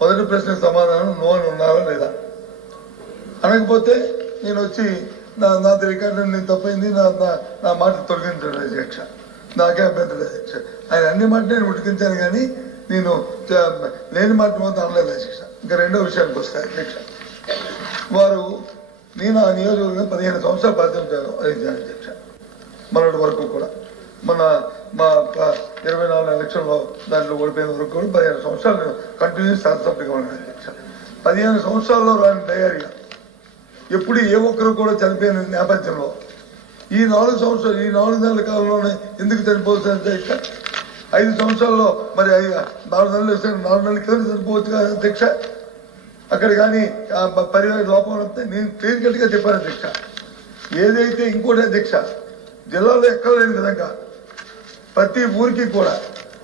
మొదటి ప్రశ్న సమాధానం నో అని ఉన్నారా లేదా అనకపోతే నేను వచ్చి నా రికార్డు నేను తప్పైంది నా మాట తొలగించాడు అధ్యక్ష. నాకే అభ్యంతరం అధ్యక్ష. ఆయన అన్ని మాట నేను ఉడికించాను కానీ నేను లేని మాట మాత్రం అనలేదు అధ్యక్ష. ఇంకా రెండో విషయానికి వస్తాయి అధ్యక్ష. వారు నేను ఆ నియోజకవర్గం 15 సంవత్సరాలు బాధ్యత వహించాను అధ్యక్ష. మొన్నటి వరకు కూడా మా 24 ఎలక్షన్లో దాంట్లో ఓడిపోయిన వరకు కూడా 15 సంవత్సరాలు కంటిన్యూస్ శాసనసభ్యుగా ఉన్నాను అధ్యక్ష. 15 సంవత్సరాల్లో రాని డయేరియా ఎప్పుడు ఏ ఒక్కరు కూడా చనిపోయిన నేపథ్యంలో ఈ 4 నెలల కాలంలోనే ఎందుకు చనిపోవచ్చు అధ్యక్ష? 5 సంవత్సరాల్లో మరి 4 నెలలు 4 నెలల కింద చనిపోవచ్చు కదా అధ్యక్ష. అక్కడ కానీ పరివార లోపం వస్తే నేను క్లియర్ కట్గా చెప్పాను అధ్యక్ష. ఏదైతే ఇంకోటి అధ్యక్ష, జిల్లాలో ఎక్కడ లేని విధంగా ప్రతి ఊరికి కూడా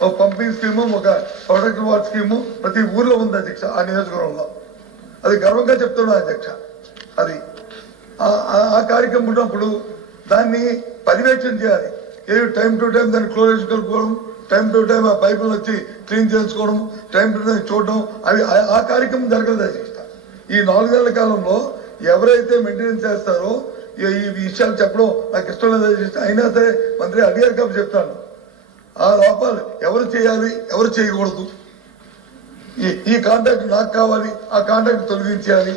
ఒక పంపింగ్ స్కీము, ఒక ప్రొటెక్షన్ వార్డ్ స్కీము ప్రతి ఊర్లో ఉంది అధ్యక్ష. ఆ నియోజకవర్గంలో అది గర్వంగా చెప్తున్నా అధ్యక్ష. అది ఆ కార్యక్రమం ఉన్నప్పుడు దాన్ని పర్యవేక్షణ చేయాలి. టైం టు టైం దాన్ని క్లోరేజ్ కలుపుకోవడం, టైం టు టైం ఆ పైపులు వచ్చి క్లీన్ చేసుకోవడం, టైం టు టైం చూడడం, అవి ఆ కార్యక్రమం జరగదు అధ్యక్ష. ఈ 4 నెలల కాలంలో ఎవరైతే మెయింటెనెన్స్ చేస్తారో ఈ విషయాలు చెప్పడం నాకు ఇష్టం లేదు అధ్యక్ష. అయినా సరే మంత్రి అడిగారు కాబట్టి చెప్తాను. ఆ లోపాలు ఎవరు చేయాలి, ఎవరు చేయకూడదు, ఈ కాంట్రాక్ట్ నాకు కావాలి, ఆ కాంట్రాక్ట్ తొలగించేయాలి,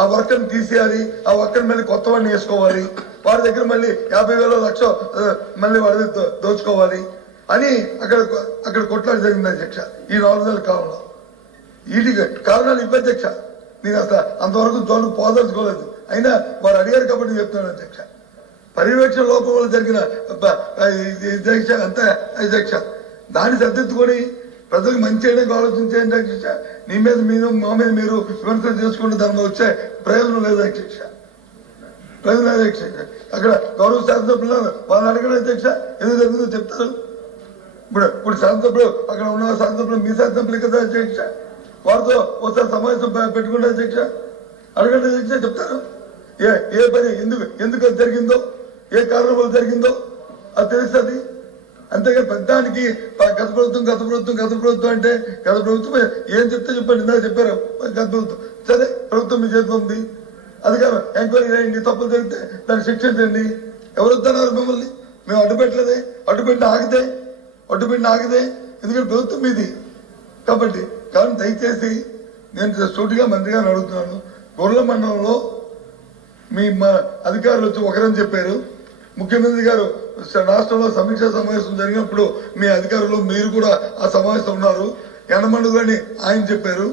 ఆ వర్కర్ని తీసేయాలి, ఆ వర్కర్ మళ్ళీ కొత్త వాడిని వేసుకోవాలి, వాడి దగ్గర మళ్ళీ 50,000 లక్ష మళ్ళీ వాడి దోచుకోవాలి అని అక్కడ కొట్లాడి జరిగింది అధ్యక్ష. ఈ 4 నెలల కాలంలో వీటికి కారణాలు ఇవ్వ అధ్యక్ష. నేను అసలు అంతవరకు జోలు పోదలుచుకోలేదు. అయినా వారు అడిగారు కాబట్టి చెప్తున్నాను అధ్యక్ష. పర్యవేక్షణ లోపం వల్ల జరిగిన అధ్యక్ష అంతా అధ్యక్ష. దాన్ని సర్దిద్దుకొని ప్రజలకు మంచి చేయడానికి ఆలోచించేయండి అధ్యక్ష. నీ మీద మీరు మా మీద మీరు విమర్శలు చేసుకుంటే దాని వచ్చే ప్రయోజనం లేదు అధ్యక్ష. ప్రయోజనం లేదు అధ్యక్ష. అక్కడ గౌరవ శాసనసభ్యులు వాళ్ళు అడగడం అధ్యక్ష ఎందుకు జరుగుతుందో చెప్తారు. ఇప్పుడు శాసనసభ్యులు అక్కడ ఉన్న శాసనసభ్యులు మీ శాసనసభ్యులు కదా అధ్యక్ష. వారితో ఒకసారి సమావేశం పెట్టుకుంటే అధ్యక్ష అడగండి అధ్యక్ష, చెప్తారు. ఏ పని ఎందుకు అది జరిగిందో, ఏ కారణం వల్ల జరిగిందో అది తెలుస్తుంది. అంతేగాని పెద్దానికి గత ప్రభుత్వం అంటే గత ప్రభుత్వం ఏం చెప్తే చెప్పండి. ఇందాక చెప్పారు గత ప్రభుత్వం. సరే ప్రభుత్వం మీ చేతిలో ఉంది, అధికారం ఎంక్వైరీ చేయండి, తప్పులు జరిగితే దాన్ని శిక్షించండి. ఎవరు వద్దన్నారు మిమ్మల్ని? మేము అడ్డుపెట్టిన ఆగితే ఎందుకంటే ప్రభుత్వం మీది కాబట్టి. కానీ దయచేసి నేను సూటిగా మంత్రిగా అడుగుతున్నాను. గొర్రెల మండలంలో మా అధికారులు వచ్చి ఒకరని చెప్పారు. ముఖ్యమంత్రి గారు రాష్ట్రంలో సమీక్షా సమావేశం జరిగినప్పుడు మీ అధికారులు మీరు కూడా ఆ సమావేశం ఉన్నారు. ఎండమండుగని ఆయన చెప్పారు.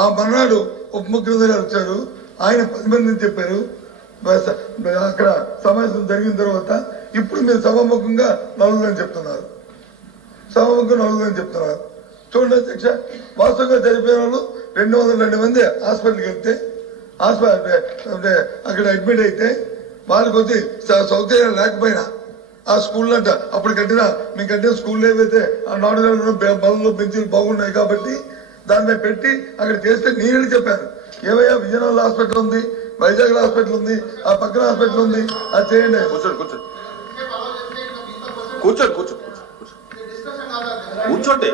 ఆ మర్నాడు ఉప ముఖ్యమంత్రి గారు వచ్చారు, ఆయన 10 మందిని చెప్పారు. అక్కడ సమావేశం జరిగిన తర్వాత ఇప్పుడు మీరు సభాముఖంగా 4 అని చెప్తున్నారు. చూడండి అధ్యక్ష, వాస్తవంగా చనిపోయిన వాళ్ళు 202 మంది హాస్పిటల్కి వెళ్తే అక్కడ అడ్మిట్ అయితే వాళ్ళకి వచ్చి సౌకర్యాలు లేకపోయినా ఆ స్కూల్ అంట అప్పుడు మేము కట్టిన స్కూల్లో ఏవైతే ఆ 4 నెలలు బలంలో బెంచీలు బాగున్నాయి కాబట్టి దాన్ని పెట్టి అక్కడ చేస్తే నేను చెప్పాను. ఏవయ్యా విజయనగరం హాస్పిటల్ ఉంది, వైజాగ్ హాస్పిటల్ ఉంది, ఆ పక్కన హాస్పిటల్ ఉంది, అది చేయండి. కూర్చోండి